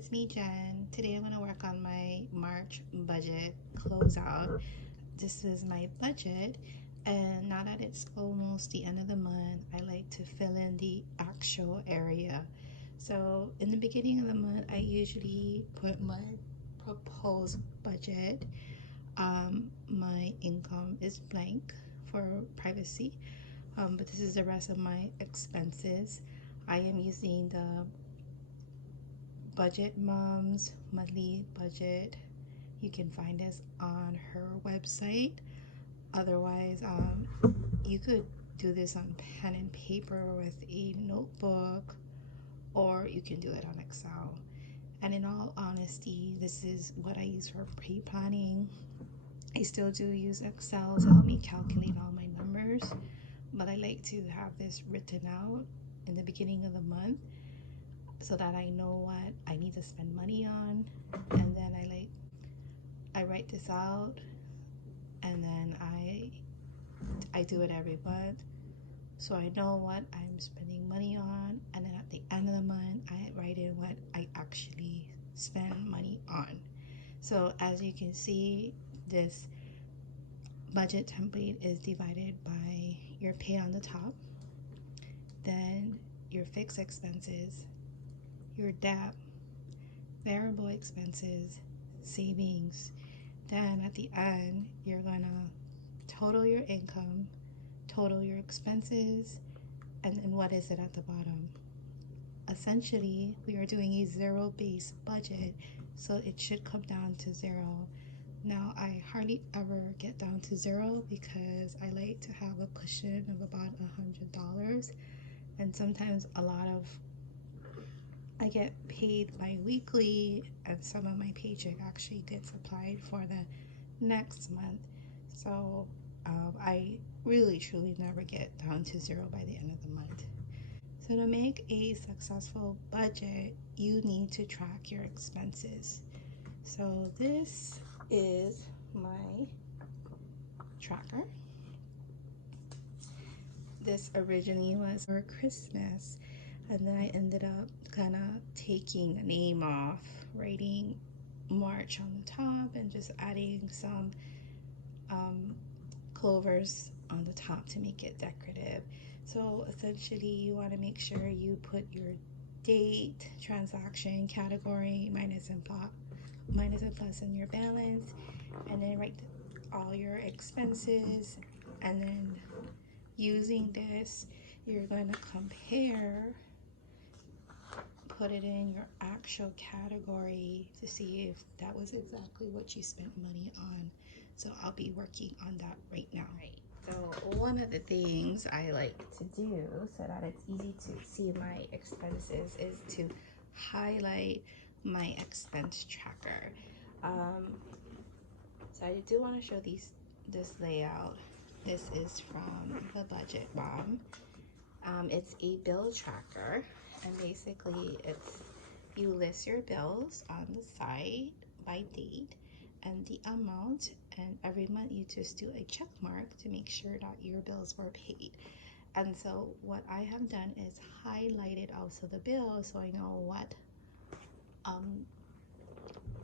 it's me, Jen. Today I'm going to work on my March budget closeout. This is my budget, and now that it's almost the end of the month, I like to fill in the actual area. So in the beginning of the month, I usually put my proposed budget. My income is blank for privacy, but this is the rest of my expenses. I am using the Budget Mom's monthly budget. You can find this on her website. Otherwise, you could do this on pen and paper with a notebook, or you can do it on Excel. And in all honesty, this is what I use for pre-planning. I still do use Excel to help me calculate all my numbers, but I like to have this written out in the beginning of the month so that I know what I need to spend money on. And then I write this out, and then I do it every month, so I know what I'm spending money on. And then at the end of the month, I write in what I actually spend money on. So as you can see, this budget template is divided by your pay on the top, then your fixed expenses, your debt, variable expenses, savings. Then at the end, you're gonna total your income, total your expenses, and then what is it at the bottom? Essentially, we are doing a zero-based budget, so it should come down to zero. Now, I hardly ever get down to zero because I like to have a cushion of about $100, and sometimes I get paid bi-weekly, and some of my paycheck actually gets applied for the next month. So I really truly never get down to zero by the end of the month. So to make a successful budget, you need to track your expenses. So this is my tracker. This originally was for Christmas, and then I ended up kind of taking the name off, writing March on the top, and just adding some clovers on the top to make it decorative. So essentially, you want to make sure you put your date, transaction, category, minus and plus in your balance, and then write all your expenses. And then using this, you're going to compare, put it in your actual category to see if that was exactly what you spent money on. So I'll be working on that right now. So one of the things I like to do so that it's easy to see my expenses is to highlight my expense tracker. So I do want to show this layout. This is from the Budget Mom. It's a bill tracker, and basically you list your bills on the side by date and the amount, and every month you just do a check mark to make sure that your bills were paid. And so what I have done is highlighted also the bill, so I know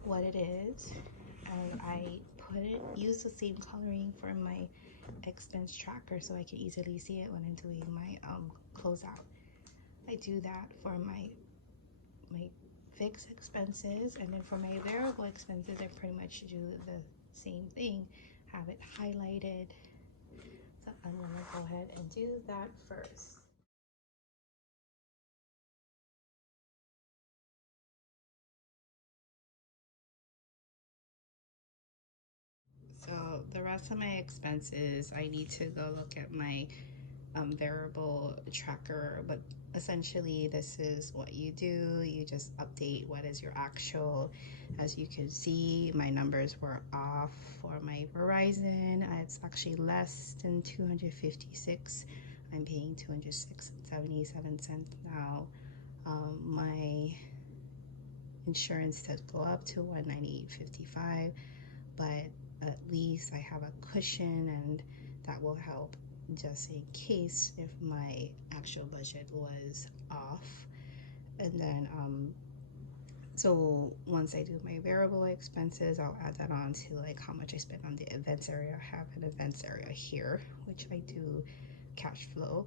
what it is, and I use the same coloring for my expense tracker so I can easily see it when I'm doing my closeout. I do that for my fixed expenses, and then for my variable expenses I pretty much do the same thing, have it highlighted. So I'm going to go ahead and do that first. So the rest of my expenses, I need to go look at my variable tracker, but essentially this is what you do. You just update what is your actual. As you can see, my numbers were off for my Verizon. It's actually less than 256. I'm paying 206.77 now. My insurance did go up to 198.55, but at least I have a cushion, and that will help just in case if my actual budget was off. And then So once I do my variable expenses, I'll add that on to like how much I spend on the events area. I have an events area here, which I do cash flow.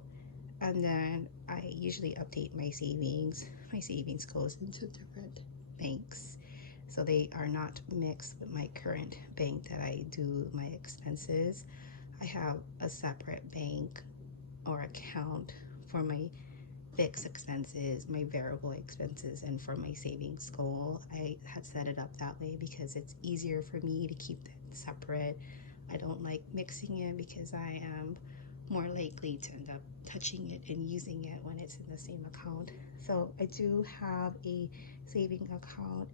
And then I usually update my savings. My savings goes into different banks. So they are not mixed with my current bank that I do my expenses. I have a separate bank or account for my fixed expenses, my variable expenses, and for my savings goal. I had set it up that way because it's easier for me to keep that separate. I don't like mixing it because I am more likely to end up touching it and using it when it's in the same account. So I do have a saving account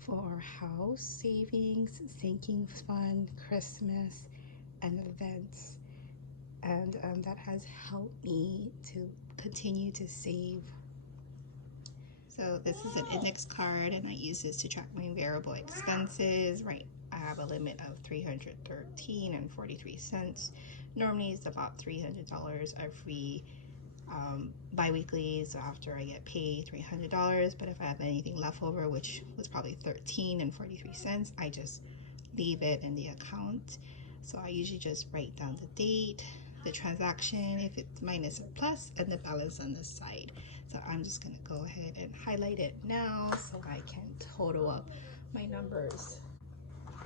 for house savings, sinking fund, Christmas, and events. And that has helped me to continue to save. So this is an index card, and I use this to track my variable expenses. Right, I have a limit of $313.43. Normally it's about $300 every bi-weekly, so after I get paid $300. But if I have anything left over, which was probably $13.43, I just leave it in the account. So I usually just write down the date, the transaction, if it's minus or plus, and the balance on the side. So I'm just gonna go ahead and highlight it now so I can total up my numbers.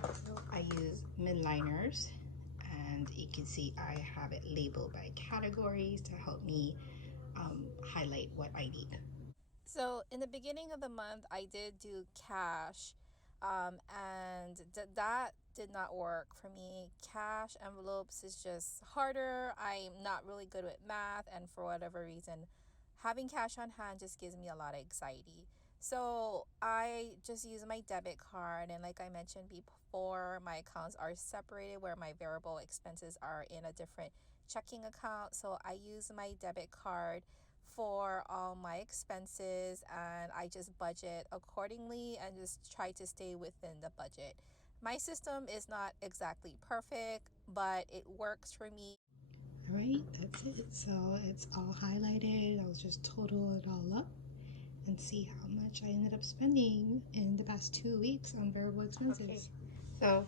So I use midliners, and you can see I have it labeled by categories to help me highlight what I need. So in the beginning of the month, I did do cash, and that did not work for me. Cash envelopes is just harder. I'm not really good with math, and for whatever reason, having cash on hand just gives me a lot of anxiety. So I just use my debit card, and like I mentioned before, my accounts are separated where my variable expenses are in a different checking account. So I use my debit card for all my expenses, and I just budget accordingly and just try to stay within the budget. My system is not exactly perfect, but it works for me. All right, that's it. So it's all highlighted. I'll just total it all up and see how much I ended up spending in the past 2 weeks on variable expenses. Okay. So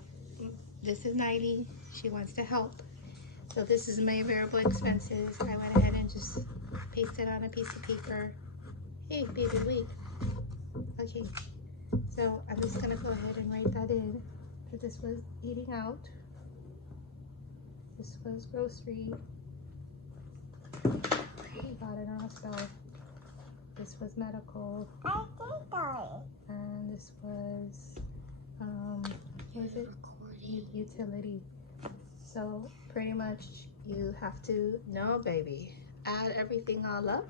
this is Niley. She wants to help. So this is my variable expenses. I went ahead and just pasted on a piece of paper. Hey, baby, wait. Okay. So I'm just gonna go ahead and write that in. So this was eating out. This was grocery. Got it on stuff. This was medical. And this was what is it? Utility. So pretty much you have to know, baby, add everything all up,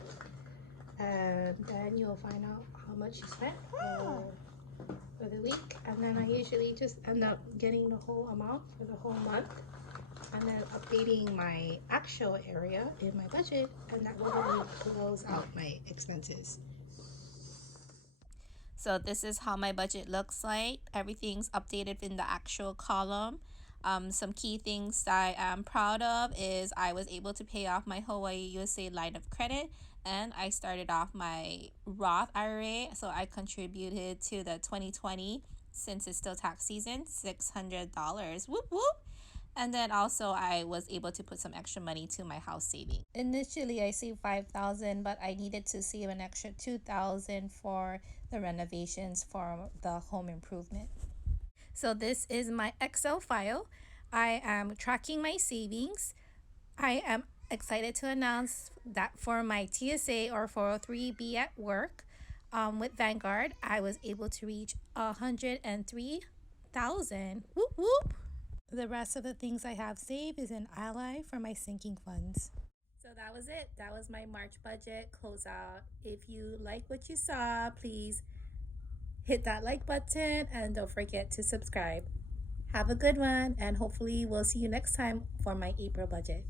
and then you'll find out how much you spent for the week. And then I usually just end up getting the whole amount for the whole month, and then updating my actual area in my budget, and that will close out my expenses. So this is how my budget looks like. Everything's updated in the actual column. Some key things that I am proud of is I was able to pay off my Hawaii USA line of credit, and I started off my Roth IRA. So I contributed to the 2020, since it's still tax season, $600. Whoop whoop. And then also I was able to put some extra money to my house saving. Initially I saved $5,000, but I needed to save an extra $2,000 for the renovations for the home improvement. So this is my Excel file. I am tracking my savings. I am excited to announce that for my TSA or 403B at work, with Vanguard, I was able to reach 103,000. Whoop whoop. The rest of the things I have saved is in Ally for my sinking funds. So that was it. That was my March budget closeout. If you like what you saw, please hit that like button and don't forget to subscribe. Have a good one, and hopefully we'll see you next time for my April budget.